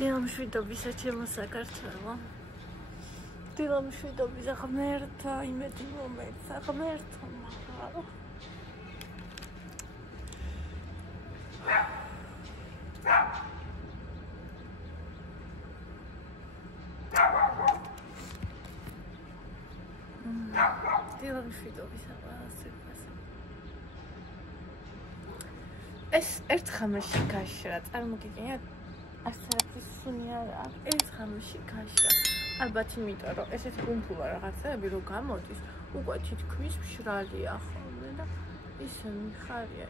დილამშვიდობისა ჩემო საქართველო. დილამშვიდობის ღმერთა, იმედი მომეცა ღმერთო მაღალ. დილამშვიდობისა ყველასთვის. ეს ერთხამაში გაშრა, წარმოგიდგენიათ? ასარაფის სუნი არ აქვს, ერთხამაში გაშრა. ალბათ იმიტომ, რომ ესეთი გულფულა რაღაცები რო გამოდის, უკვე თითქმის მშრალია ხოლმე და ისე მიხარია,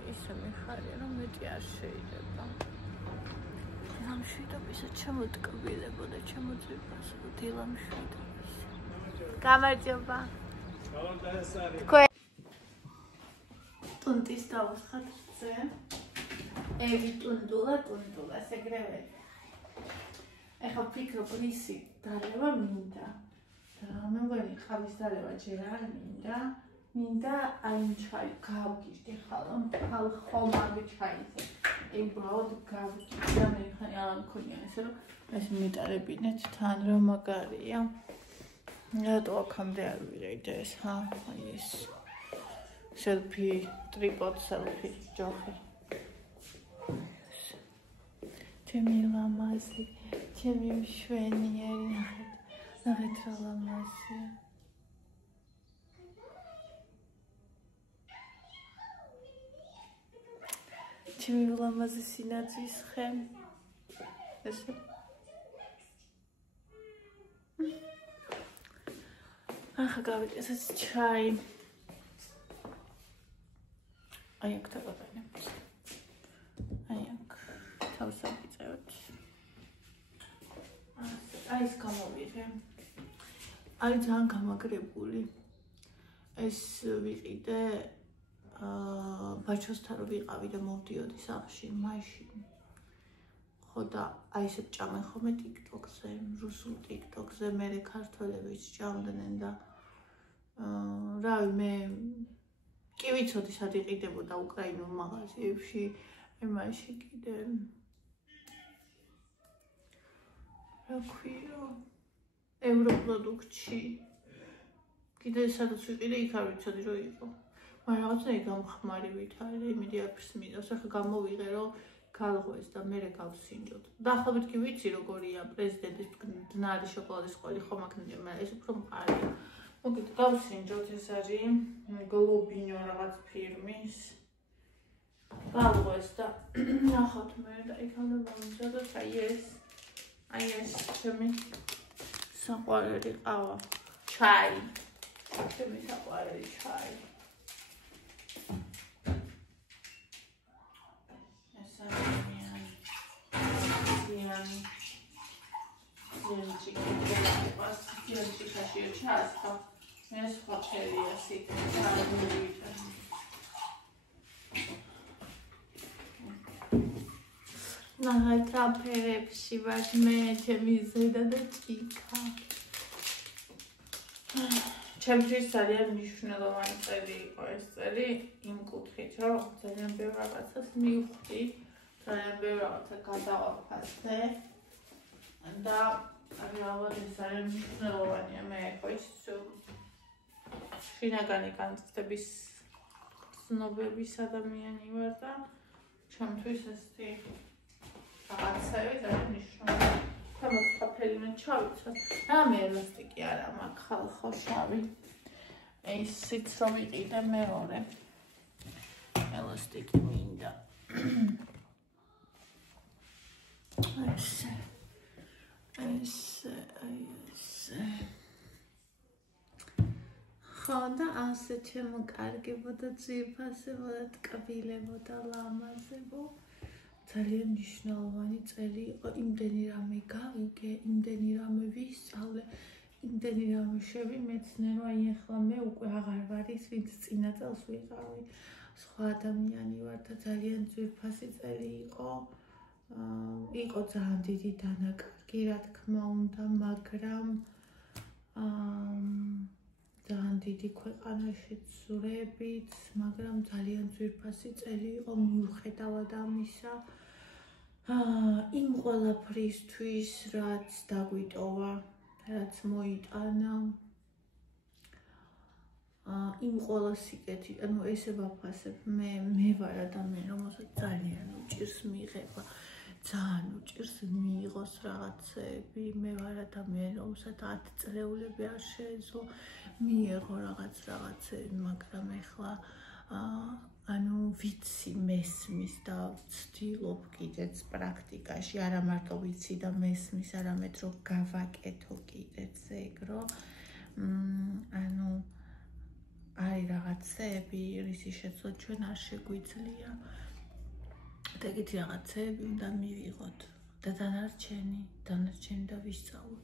რომ მეტი არ შეიძლება. დილამშვიდობისა ჩემოტკბილებო და ჩემოწვიფასო, დილამშვიდობისა. გამარჯობა. ტუნტის დავუსხათ ზე. ევი ტუნდულა, სეგრეველი. ეხლა ვფიქრობ, რისი დალევა მინდა. და მე მგონი ხავის დალევა ჯერ არ მინდა აი ჩაი გავგიჟდი ხომ არ ჩაიზე. უბრალოდ გავგიჟდი და მე ხანი არ მქონია ესე რომ ეს მიტარებინეთ თან რომ მაგარია. რატო აქამდე არ ვიყიდე ეს აი ეს selfie, tripod selfie, ჯოხი. ჩემი ლამაზი, ჩემი მშვენიერი, ნახეთ რა ლამაზია. ჩემი ლამაზი სინათლის ხე. ესე. ახლა გავიკეთეთ ჩაი. აი აქ დავაგანებთ. აი აქ თავსაბიწევთ. აი ეს გამოვიღე. აი ძალიან გამაგრებული. ეს ვიყიდე ბაჩოსთან რო ვიყავი და მოვდიოდი სახლში მაშინ. ხო და აი ესე ჭამენ ხოლმე TikTok-ზე, რუსულ TikTok-ზე, მე ქართველებიც ჭამდნენ და რავი მე კი ვიცოდი სად იყიდებოდა უკრაინულ მაღაზიებში, იმაში კიდე რა ქვია ევროპროდუქტში კიდე სადაც ვიყიდე იქ არ ვიცოდი რომ იყო, მაგრამ რაღაცნაირად გამხმარივით არის, იმედი აქვს მინდას, ახლა გამოვიღე რომ გალღვეს და მე გავსინჯოთ. დაახლოებით კი ვიცი როგორია პრეზიდენტის დნარი შოკოლადის ყველი ხომ აქ ეს უფრო მყარია. მოგეთ გავსინჯოთ ეს არის გლობინო რაღაც ფირმის გალღვეს და ნახავთ მე და იქამდე მომიჯადოთ აი ეს ჩემი საყვარელი ყავა ჩაი ჩემი საყვარელი ჩაი ეს არის Девочки, хочу часто. Я схватила сик. На траперепси возьмете мизеда да тика. ჩემთვის ძალიან მნიშვნელოვანი წელი იყო ეს წელი იმ კუთხით, რომ ძალიან ბევრ რაღაცას მივხვდი, ძალიან ბევრ რაღაცა გადავაფასე და ალბათ ეს არის მნიშვნელოვანია მე ხო ის შინაგანი განწყობის ცნობების ადამიანი ვარ და ჩემთვის ესეთი რაღაცები ძალიან მნიშვნელოვანია. ქვემოთ საფერინო ჩავიცოთ. რამე ელასტიკი არა მაქვს ხალხო შავი. ისიც რომ ვიყიდე მეორე ელასტიკი მინდა. ხო და ასე შემოკარგებოდა ძირფასებოდა ტკბილებოდა ლამაზებო ძალიან მნიშვნელოვანი წელი იყო იმდენი რამე გავიგე იმდენი რამე ვისწავლე იმდენი რამე შევიმეცნე რომ აი ახლა მე უკვე აღარ ვარ ის ვინც წინა წელს ვიყავი სხვა ადამიანი ვარ და ძალიან ძვირფასი წელი იყო იყო ძალიან დიდი დანაკარგი რა თქმა უნდა მაგრამ ძალიან დიდი ქვეყანაში ცურებით მაგრამ ძალიან ძვირფასი წელი იყო მიუხედავად ამისა იმ ყველაფრისთვის, რაც დაგვიტოვა, რაც მოიტანა, იმ ყველა სიკეთი, ანუ ესე ვაფასებ, მე ვარ ადამიანი, რომელსაც ძალიან უჭირს მიღება, ძალიან უჭირს მიიღოს რაღაცები, მე ვარ ადამიანი, რომელსაც 10 წლეულები არ შეეძლო მიიღო რაღაცები, მაგრამ ეხლა ანუ ვიცი მესმის და ვცდილობ კიდეც პრაქტიკაში, არა მარტო ვიცი და მესმის, არამედ რომ გავაკეთო კიდეც ეგ, რომ ანუ არის რაღაცები, რისი შეცვლა ჩვენ არ შეგვიძლია და ეგეთი რაღაცები უნდა მივიღოთ და დანარჩენი და ვისწავლოთ.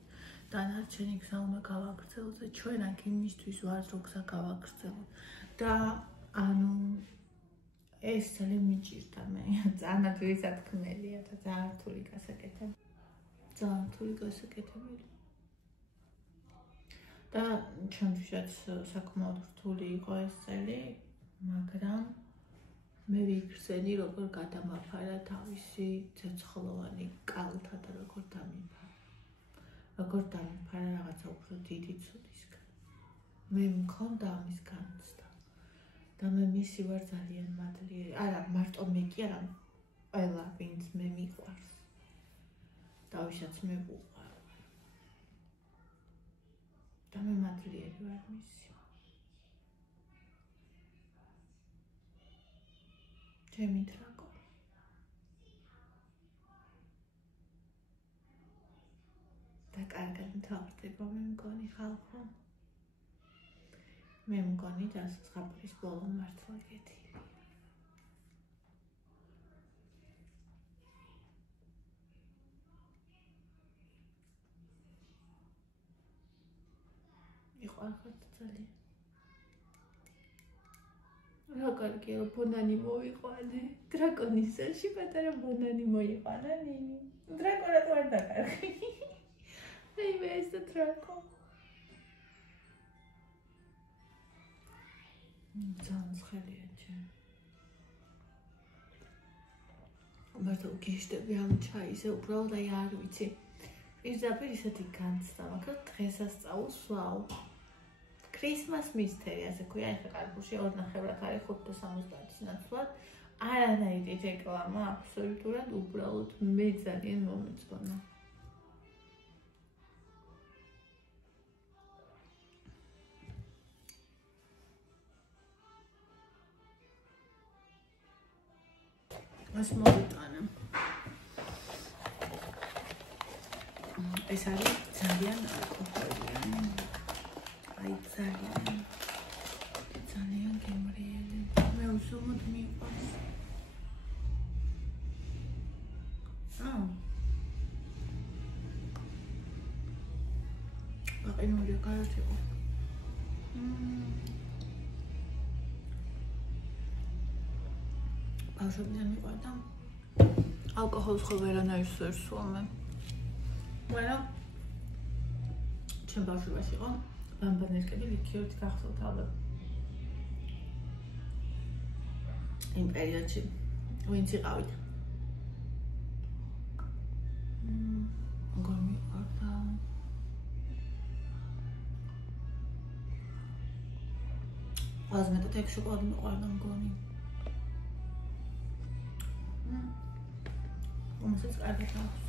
დანარჩენი გზა უნდა გავაგრძელოთ და ჩვენ აქ იმისთვის ვართ, რომ გზა გავაგრძელოთ და ანუ ეს ძალიან მიჭირდა მე, ძალიან ვისათქმელია და ძალიან რთული გასაკეთებელი. და ჩვენთვისაც საკმაოდ რთული იყო ეს წელი, მაგრამ მე ვიგრძენი, როგორ გადამაფარა თავისი ცეცხლოვანი კალთა და როგორ დამიფარა რაღაცა უფრო დიდი ცუდისგან. მე მქონდა ამის განცდა და მე მისი ვარ ძალიან მადლიერი. არა, მარტო მე კი არა, ყველა ვინც მე მიყვარს და ვისაც მე ვუყვარ. და მე მადლიერი ვარ მისი. ჩემი დრაკო. და კარგად მთავრდება მე მგონი ხალხო. მე მგონი და ზღაპრის ბოლო მართლა გეთილი. იყო ახალ ძალიან. რა კარგია, ბონანი მოვიყვანე. დრაკონის სელში პატარა ბონანი მოიყვანა ნინი. დრაკო რა არ დაკარგი. აი მე ეს დრაკო. ძალიან ცხელია ჩემ. მარტო გიშტები ამ ჩაიზე უბრალოდ აი არ ვიცი. პირდაპირ ისეთი განცდა, მაგრამ დღესასწაულს ვაუ. Christmas mystery, ასე ქვია, ეხლა კარგუში 2/9 არის 5:70 ნაცვლად. არანაირი რეკლამა, აბსოლუტურად უბრალოდ მე ძალიან მომეწონა. ეს მოვიტანა. ეს არის ძალიან ალკოჰოლიანი. აი ძალიან გემრიელი. მე უსუმოდ მიყვარს. აყინული კარგი იყო. ბავშვობიდან მიყვარდა. ალკოჰოლს ხო ვერანაირს ვერ სვამე. მაგრამ ჩემ ბავშვობაში იყო ბამბანერკები ლიქიორით გახსოვთ ალბათ. იმ პერიოდში ვინც იყავით. მგონი არდა. ყველაზე მეტად ეგ შოკოლადი მიყვარდა მგონი. რომელსაც კარგად აქვს.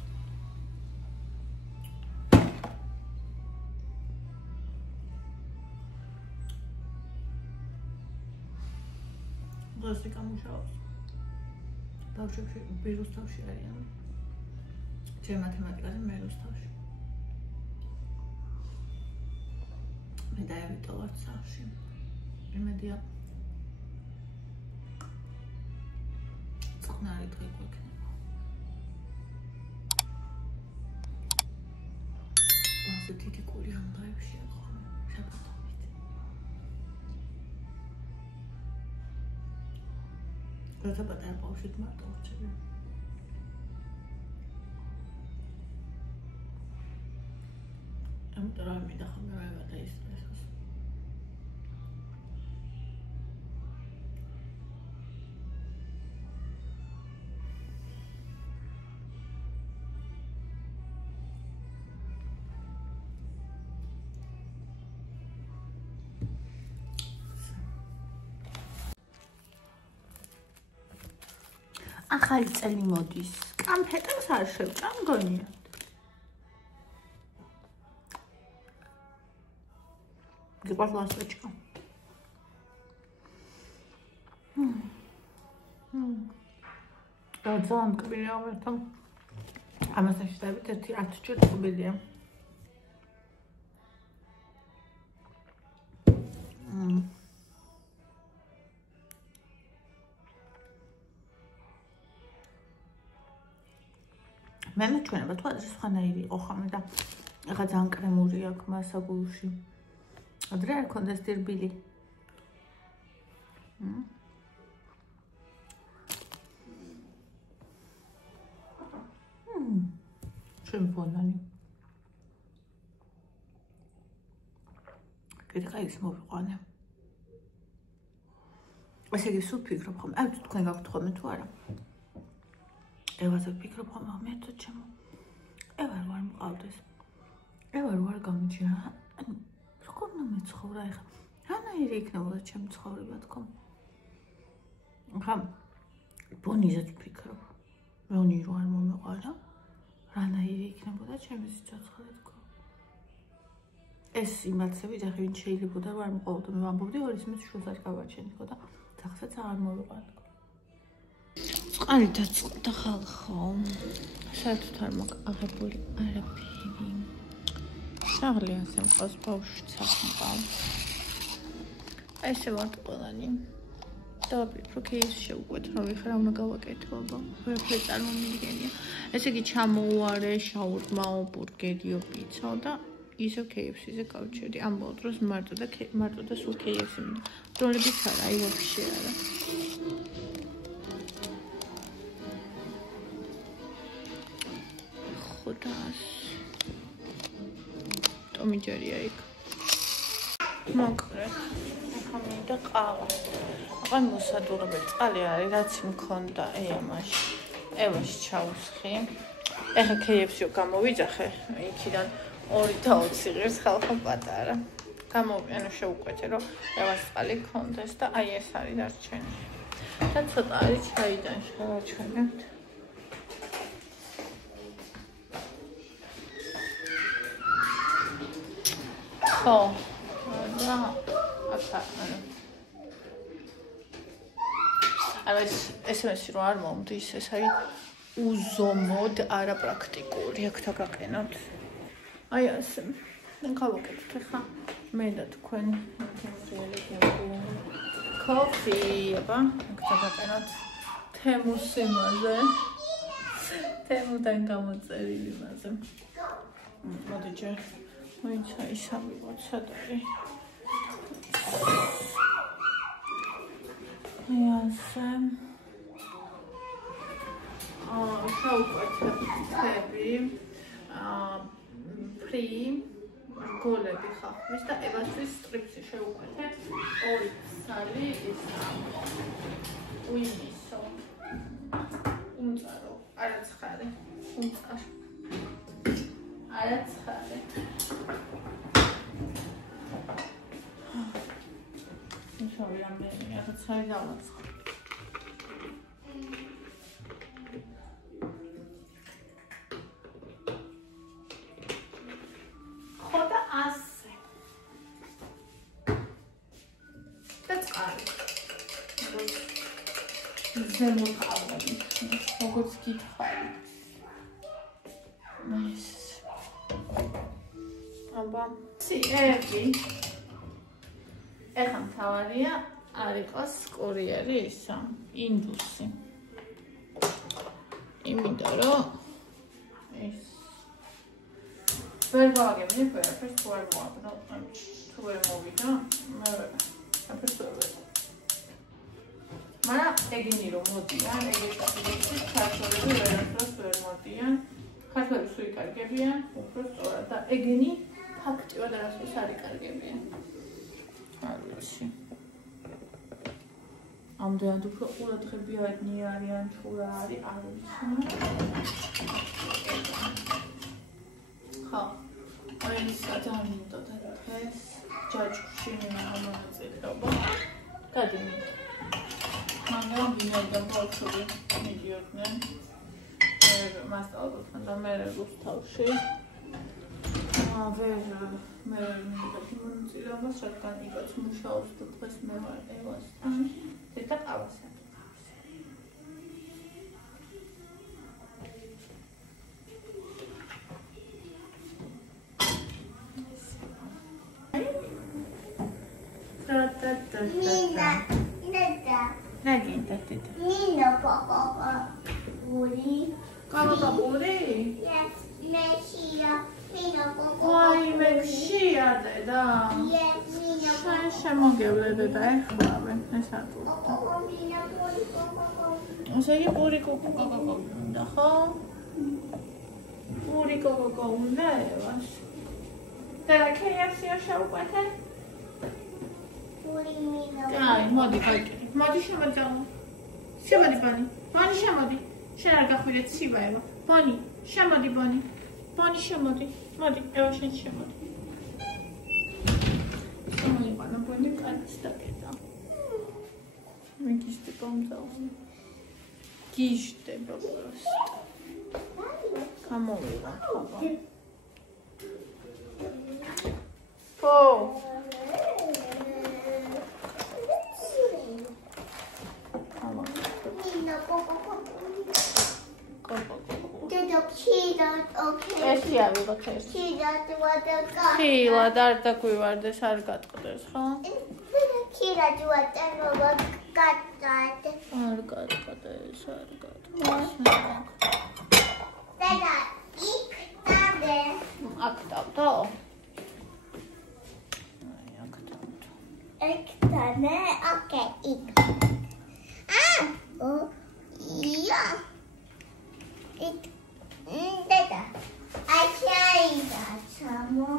დღეს გამუშავებს. ბავშვებში ბირუს თავში არიან. ჩემ მათემატიკაზე მე რუსთავში. მე დაევიტოვარ სახლში. იმედია წყნარი დღე გვექნება. ასე დიდი კული ამ დღეებში ახლა შაბათობით. როცა პატარა ბავშვით მარტო ვრჩები. ამიტომ არ მინდა ხოლმე რა დაისტრესოს. ახალი წელი მოდის. კამფეტებს არ შევჭამ გონია. გიყვარს ლასტეჩკა. ძალიან კბილია ამერთან. ამასთან შედარებით 10 ჯერ კბილია. მე მეჩვენება თუ ადრე სხვანაირი იყო ხამე და ახლა ძალიან კრემური აქვს მასაგულში. ადრე არ ქონდეს დირბილი. ჩემი ბანანი. კიდე კაი ის მოვიყვანე. ესე იგი სულ ფიქრობ ხომ? აი თქვენ გაქვთ ხოლმე თუ არა? ევაზე ფიქრობ ხომ მე თუ ჩემო. ევარ ვარ მყავდეს. ევარ ვარ გამიჯერა. როგორ მომეცხოვრა ეხლა? რანაირი იქნებოდა ჩემი ცხოვრება თქო? ხომ ბონიზეთ ფიქრობ. მეონი რო არ მომეყარა. რანაირი იქნებოდა ჩემი სიცოცხლე თქო? ეს იმაცები და ვინ შეიძლებოდა რომ არ მყავდა მე ვამბობდი ორი ისმის შულს არ გავაჩენიო და სახსაც არ მოვიყვანო. წყალი დაწყდა ხალხო. საერთოდ არ მაქვს აღებული არაფერი. საღლი ასე მყავს ბავშვიც ახმყავს. ესე ვარ ყველანი. დავაფიქრო ის შეუკვეთ რომ ვიხარ უნდა გავაკეთო აბა. ვერაფერი წარმომიდგენია. ესე იგი ჩამოუარე შაურმაო, ბურგერიო, პიცაო და ისო KFC-ზე გავჩერდი. ამბობ დროს მარტო და სულ KFC მინდა. დროლებიც არა, აი ვაფშე არა. ხოდას. ტომიჯერია იქ. მოკლედ. ახლა მინდა ყავა. აღარ მოსადურებელი წყალი არის, რაც მქონდა ამაში. ევაში ჩაუსხი. ეხა KFC-ო გამოვიძახე, იქიდან 2.20 ღირს ხალხო პატარა. გამოვიანო შეუკვეთე რომ ევას წყალი ქონდეს და აი ეს არის დარჩენი. და ცოტა არის ჩაიდან შევაჩვენებთ. ხო. და აკა არა SMS-ი რო არ მომდის, ეს არის უზომოდ არაპრაქტიკული, აქ დაგაყენოთ. აი ასე. მე გავაკეთოთ ახლა მე და თქვენ კოფი, აბა, აქ დაგაყენოთ თემუს იმაზე. თემუდან გამოწერილი იმაზე. მოდი ჯერ ვინც ის ამბობ სადარი. აი ასე. შევუკვეთებ თები. ფრი გოლები ხახვის და ევასთვის სტრიპსი შევუკვეთებ. ორი სალი ის უიმისო. უმწარო, არაცხარი. უმწარო. არაცხარი. ისევ რამდენი რაღაცა დავაცხო. ზემოთ ავალი, როგორც გითხარი. ეს. აბა, ციები. ეხლა მთავარია არ იყოს კურიერი ისა, ინდუსი. იმიტომ რომ ეს ვერ გავაგებინე ყველაფერს თუ არ მოაბნო, თუ ვერ მოვიდა, მე აფერს ვერ ვეღარ. მაგრამ ეგენი რომ მოდიან, ეგეთი ქართველები ვერაფერს ვერ მოდიან. ქართველები სულ იკარგებიან, უფრო სწორად და ეგენი ფაქტიურად არასდროს არ იკარგებიან. არ ვიცი. ამდენად უფრო ყურადღებიანი არიან თუ რა არის, არ ვიცი. ხო. აი ეს ძალიან მინდოდა დღეს ჯაჭვში მომაწილეობა. გადიმით. მაგრამ ვინაიდან ბავშვები მიდიოდნენ მასწავლებლთან და მე რუსთავში ვერ მივიღეთ მონაწილეობას, რადგან იგაც მუშაობს და დღეს მე ვარ ევასთან და ყავასთან. Nagita tita. Nino papa puri. Papa puri? Yes, Mexia. Nino papa. Why Mexia deda? Yes, Nino papa. შემოგევლე დედა ეხლავე ეს არ გქონდა. Nino puri papa. ესე იგი პური კოკო უნდა ხო? პური კოკო უნდა ევას. და KFC-ში შევყვეთე? Puri Nino. აი, მოდი კაიკი. მოდი შემოძალო. შემოდი ბონი. ბონი შემოდი. შენ არ გახვიდე ცივა ევა. ბონი, შემოდი ბონი. ბონი შემოდი. მოდი, ევა შენ შემოდი. შემოიყვანა ბონი კაცს დაკეტა. მე გიშდება უმძალო. გიშდება პროსტ. გამოვიდა ხობა. ო Okay. ხილა და არ დაგვივარდეს, არ გატყდეს, ხო? Kira juat enoga katat. არ გატყდეს, არ გატყდეს. Dada, ik tade. აქ დავდო? აი, აქ დავდო. Ik tade, okay, ik. Oh, ja. Ik, dada. Achaida, chamo.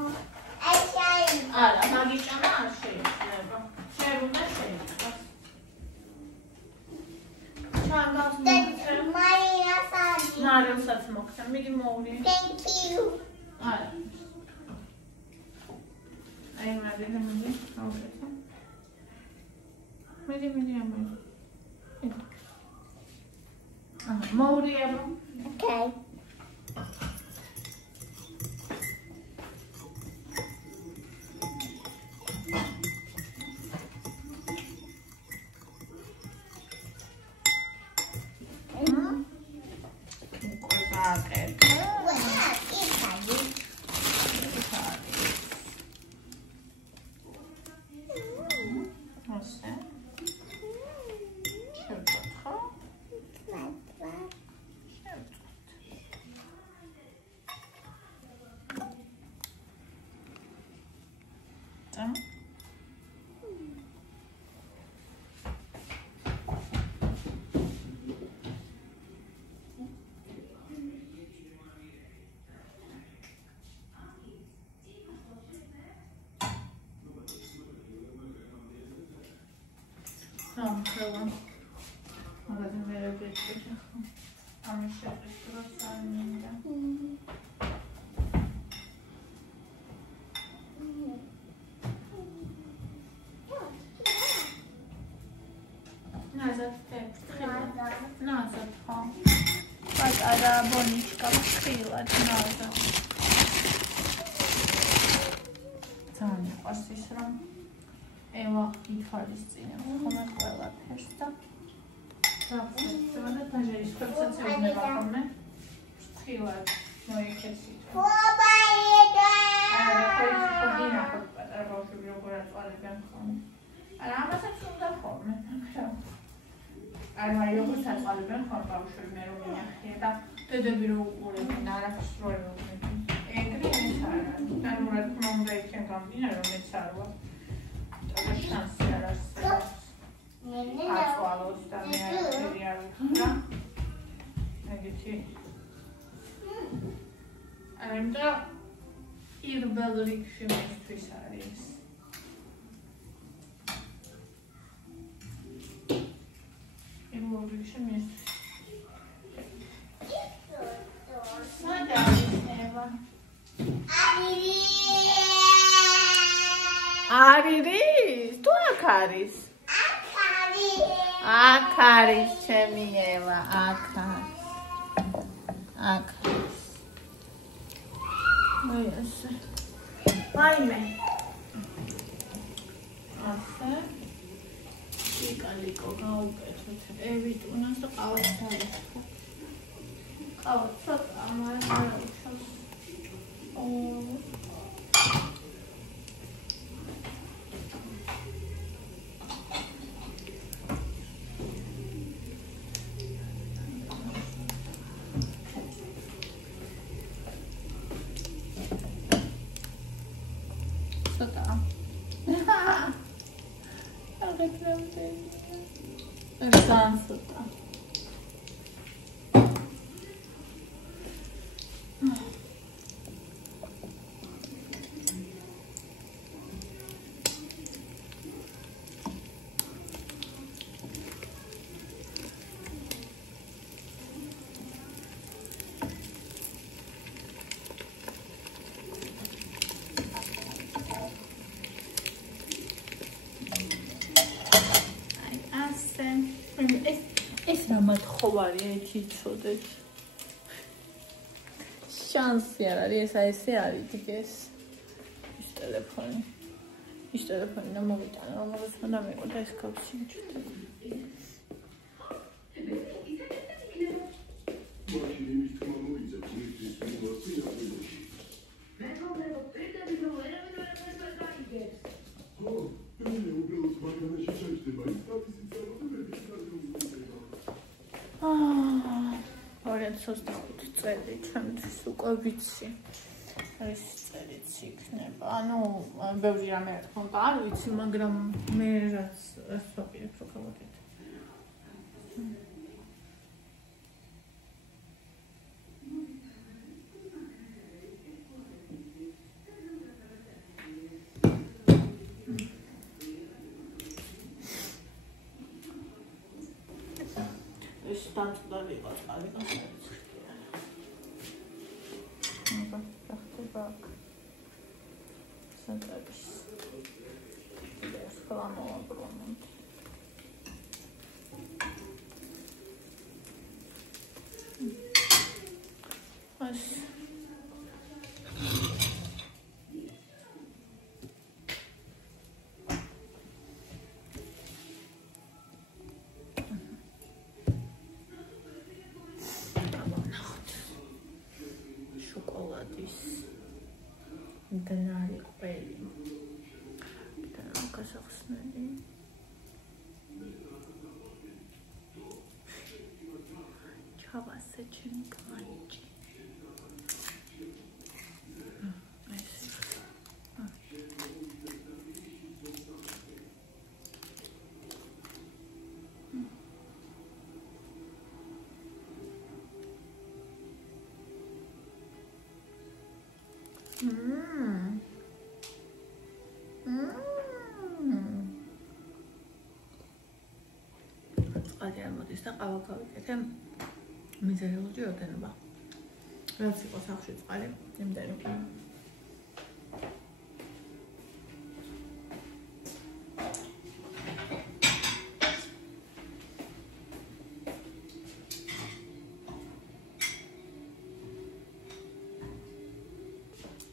Achaida. არა, მაგიჭამა არ შეიძლება. შენ უნდა შეიძლება. ჩან გავს მოხდე. Maria Sani. ნარევსაც მოხდე. მიდი მოვლი. Thank you. არა. აი, მაგიჭამა მიდი. აუგეთა. მიდი ამე. მოვლი აბა. Okay. Tamam. Magazin verebilecek. Ama şarkı sanmıyorum. Nazat, Nazat, ha. Bak ara boniçka bakıyla Nazat. Tane asisram. Eva ითვალის წინ ხომ ყველაფერს და და დაჟეის პროცესები ვაკომე ხილად მოიქცეთ. Pobaida. არა, ხოდინა პატარა ბავშვები როგორ აწვალებენ ხოლმე. არა, ამასაც უნდა ხოლმე. არა, როგორ აწვალებენ ხოლმე ბავშვები მე რომ მინახია და დედები რო უყურებენ არაფერს რო ეუბნებიან. ეგრე ეს არა. და რა თქმა უნდა იქენ გამდინარე რომ მეც არ ვარ. შანსი არ არსებობს. აწვალოს და მე არ ვიხდა. ეგეთი. ამიტომ ირბელრიქში მისთვის არის. ირბელრიქში მისთვის. სადა ეხება? Ariris? Tu აქ არის? Akari. აქ არის ჩემი ევა, აქ არის. აქ არის. ნუ ესე. მაიმე. ასე. იკალიკო გავუკეთოთ. ევიტუნას და ყავაც არის. ყავაც ცოტა, მაგრამ არ უშავს. Sansuta. Ramat xovari eki çodet. Şans yararı esası arıydı kes. İş telefonu. İş telefonuna mı bir tane ama sonra mı o da eskapsın çöte. წელი ჩემთვის უკვე ვიცი ეს წელიც იქნება ანუ ბევრი რამე რა თქმა უნდა არ ვიცი მაგრამ მე რაც ვაპირებ რო გავაკეთე ეს დამწყდარი იყო კალიკა Bak. Sen tabii. Biraz falan olur onun. Aş. Denari qveli. Da Kazakhstan'da. Çabası çünkü acı. Qadar moდის და ყავა გავიკეთე მიზერული ოდენობა. რაც იყო სახში წყალი, იმდენი.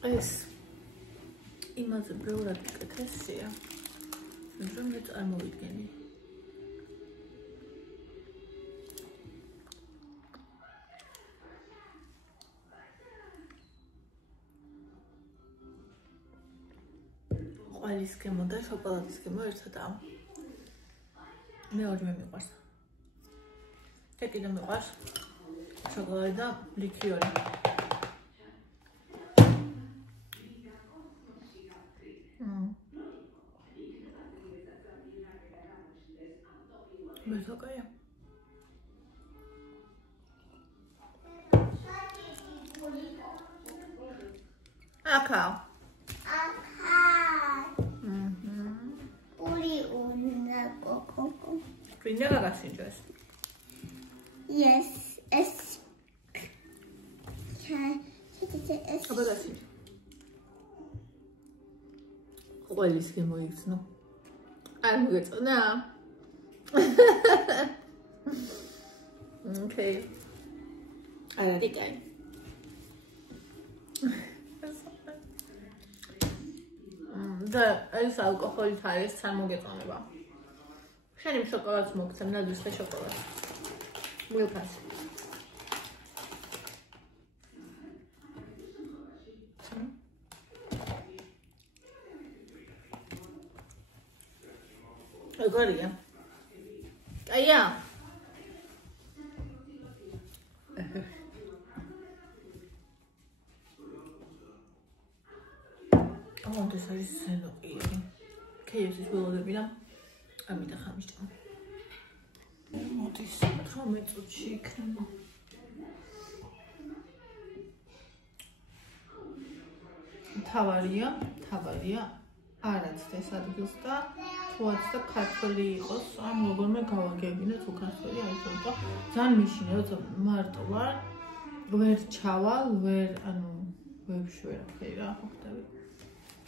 ეს იმაზე ბევრად იკეთესია, რომ მე წარმოვიდგენი. Qvalis gemo da şokolatis gemo ერთადაა. მეორე მე მიყვარს. და კიდე მიყვარს შოკოლადი და ლიქიორი. Высокая. Акау. Puri una coco. Принега გასინჯოს. Yes, es. აბა გასინჯო. ყველის გემოიგზნო. არ მოგეწონა? Okay. Alright, guys. და ეს ალკოჰოლით არის წარმოგეწონება. შენი შოკოლადს მოგცემ, ნაძვის ხე შოკოლადს. მილფას. ეგარია. აია. ამიტომ ეს არის სენოყიერი. KFC-ის ველოდები და ამიტომ ხამიშტა. მოდის 18 წუთში იქნება. თავარია არაც ეს ადგილს და თუაც და ქართველი იყოს, ან როგორმე გავაგებინე თუ ქართველი არის, თუმცა ძალიან მიშინე, როცა მარტო ვარ, ვერ ჩავალ, ვერ ვერაფერი რა ხდება.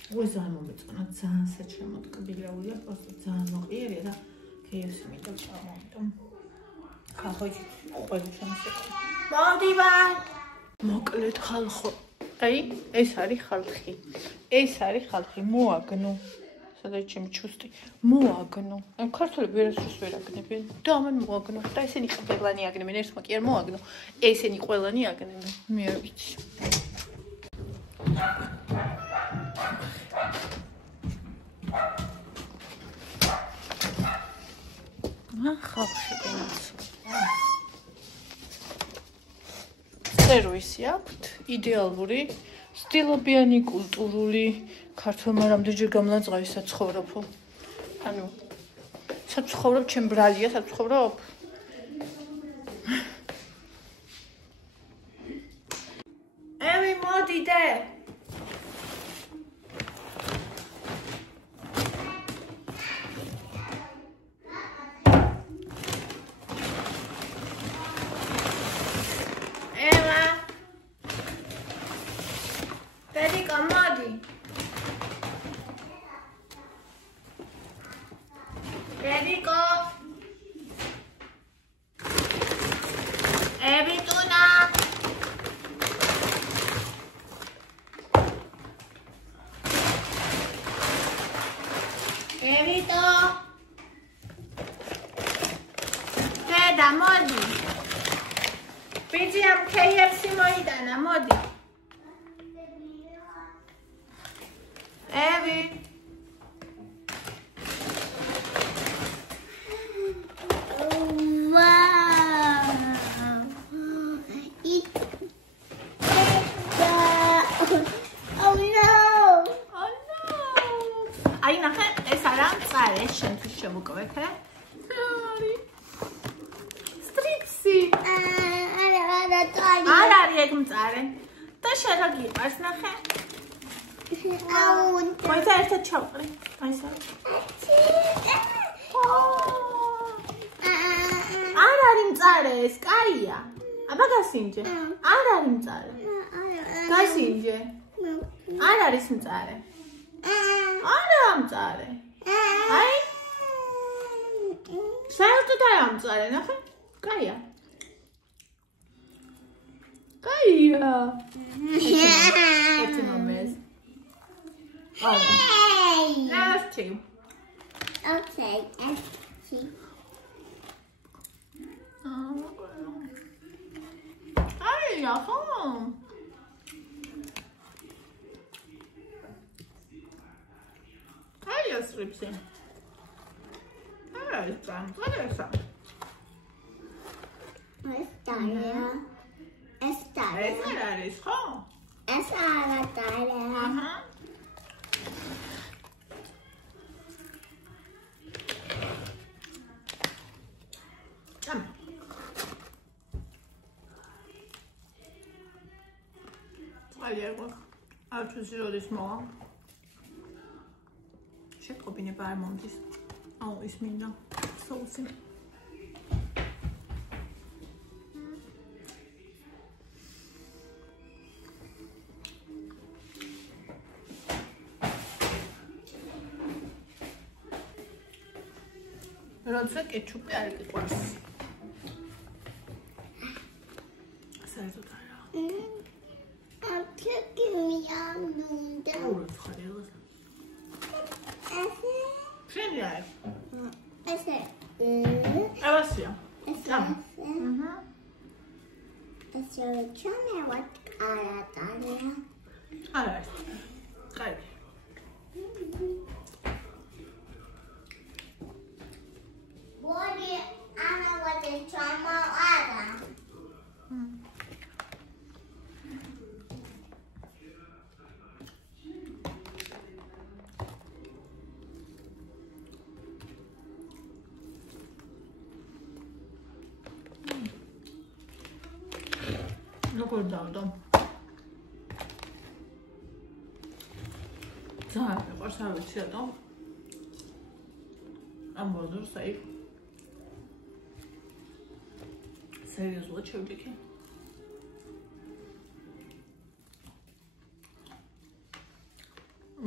ძალიან მომეწონა, ძალიან საჩემოდ კბილაულია, просто ძალიან მოყიერია და KFC მინდა წავა, ამიტომ ხალხი ყოველი შემოსება. მოდივარ. მოკლედ ხალხო. აი, ეს არის ხალხი. ეს არის ხალხი, მოაგნო. სადაც ჩემი ჩუსტი, მოაგნო. ან ქართველები ვერასდროს ვერ აგნებენ. და ამან მოაგნო. და ესენი ყველანი აგნებენ, ერთმა კი არ მოაგნო. ესენი ყველანი აგნებენ. მე არ ვიცი. ხალხი განაცხადა. სერვისი აქვთ, იდეალური, სტილობიანი, კულტურული, ქართველმა რამდენჯერ გამლანძღავი საცხოვრებო. ანუ საცხოვრებ ჩემ ბრალია, საცხოვრებ. ევი მოდი დე. Modi. Pidi am KFC moidana, modi. Evi. შემოკვეთე. სტრიპსი. არ არის ეგ მწარე. და შენ რა გიყვარს ნახე? მოიცა ერთად ჩავყრი. აი ეს. არ არის მწარე ეს, კაია. აბა გასინჯე. არ არის მწარე. გასინჯე. არ არის მწარე. არა მწარე. აი საერთოდ არ ამწარე, ნახე? კაია. კაია. ერთი მომეს. Last two. Okay, let's კაია, ხო? კაია სტრიპსი. Esta. Oh, it's me now. Saucy. როცა კეჩუპი არ იყვარს. საერთოდ არა. ოღონდ ხარილა. შენი არა. ესე. ავასია. ესე ჩამე ვარ არატანია. არა. კარგი. Body ana what is chama ara. როგორ დავდო? ძალიან მეყვარს, არ ვიცი რატომ. ამ ბოდორს აი სერიოზულად შევდიქი.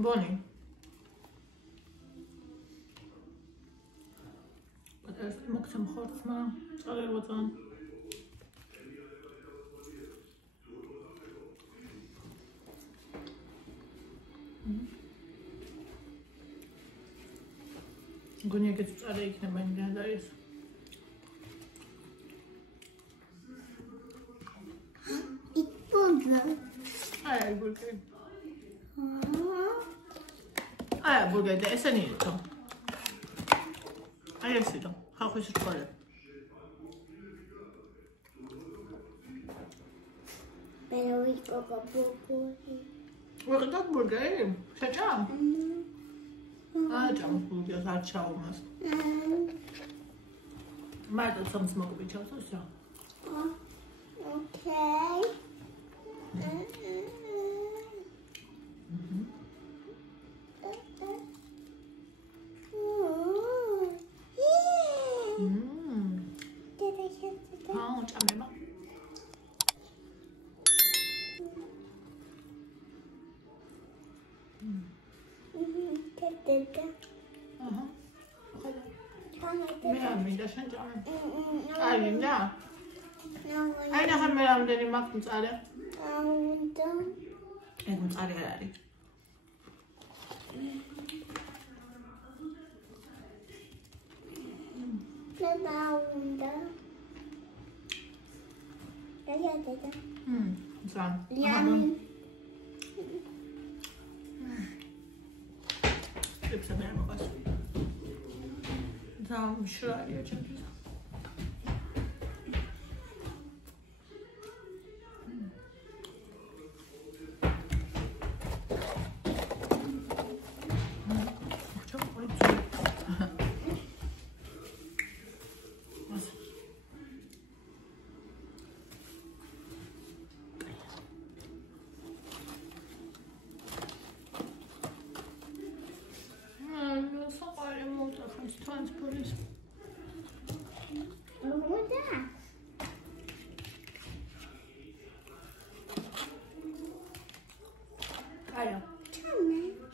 ბონი. პატარას მოგცემ ხორცმა, წაღერვაძან. გონია ეგეც წარე იქნება იმდენ და ის. Ay, burger. Ay, burger de ese niye tam? Ay, ese tam. Hafif şöyle. Pero vi poco poco. Burger burger. Şaşam. Ay, canım burger saç olmaz. Merdo tam smoke bir çalışıyor. Okay. Aynen hemen dedim baktım sadece. Evet, araya. Güzel. Hepsi benim babası. Tamam, şuraya açalım. Police. Kaya.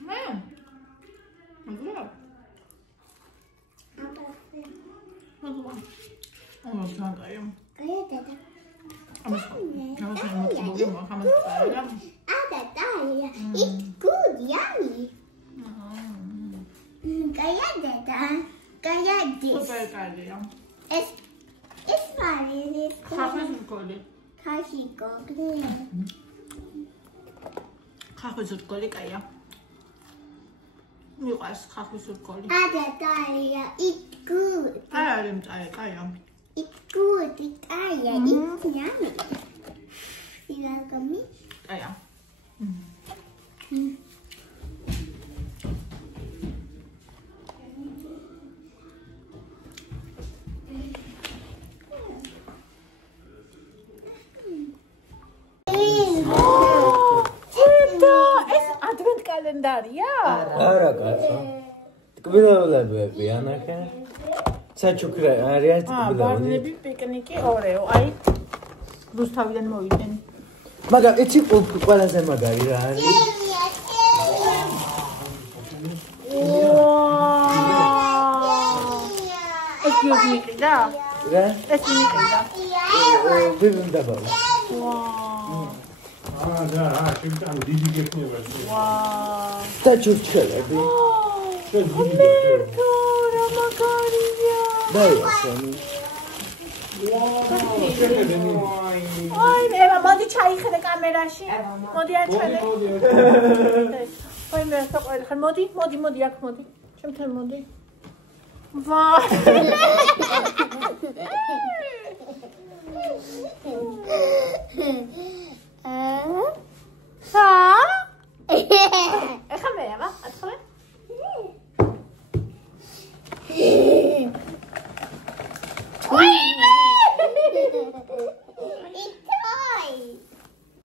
Ma'am. Güzel. Hadi bak. Ama sen kayım. Kaya dede. Ama sen mutlu bugün bak. Ama kayım. Ada daya. It's good, yummy. Kaya dede. Kaya this. Süper kayım. It's funny. Kahve koydu. Kahve koydu kaya. Miğas kahve koydu. Ada daya. It's good. Ayarım kayım. It's good. Daya. It's yummy. You like me? Kaya. კალენდარია? არა, კაცო. ტკბილეულები ანახე. საჩუქრა არის ტკბილეული. ბარნები პიკნიკი ორეო. აი რუსთავიდან მოვიდნენ. მაგრამ იცი ყველაზე მაგარი რა არის? გიოს მიყიდა? რა? ეს მიყიდა. ვინ დაბავ? ვაუ. და შემტან დიდი გექნება. ვაუ. და ჩურჩხელები. მერტო რა მაგარია. დაიახონი. აი, ევა, მოდი ჩაიხედე კამერაში. მოდი აჩვენე. აი, მე საყვარელი ხარ. მოდი, აქ მოდი. ჩემთან მოდი. ვაი. ხა? ეხა მე, ევა, აცხოვე.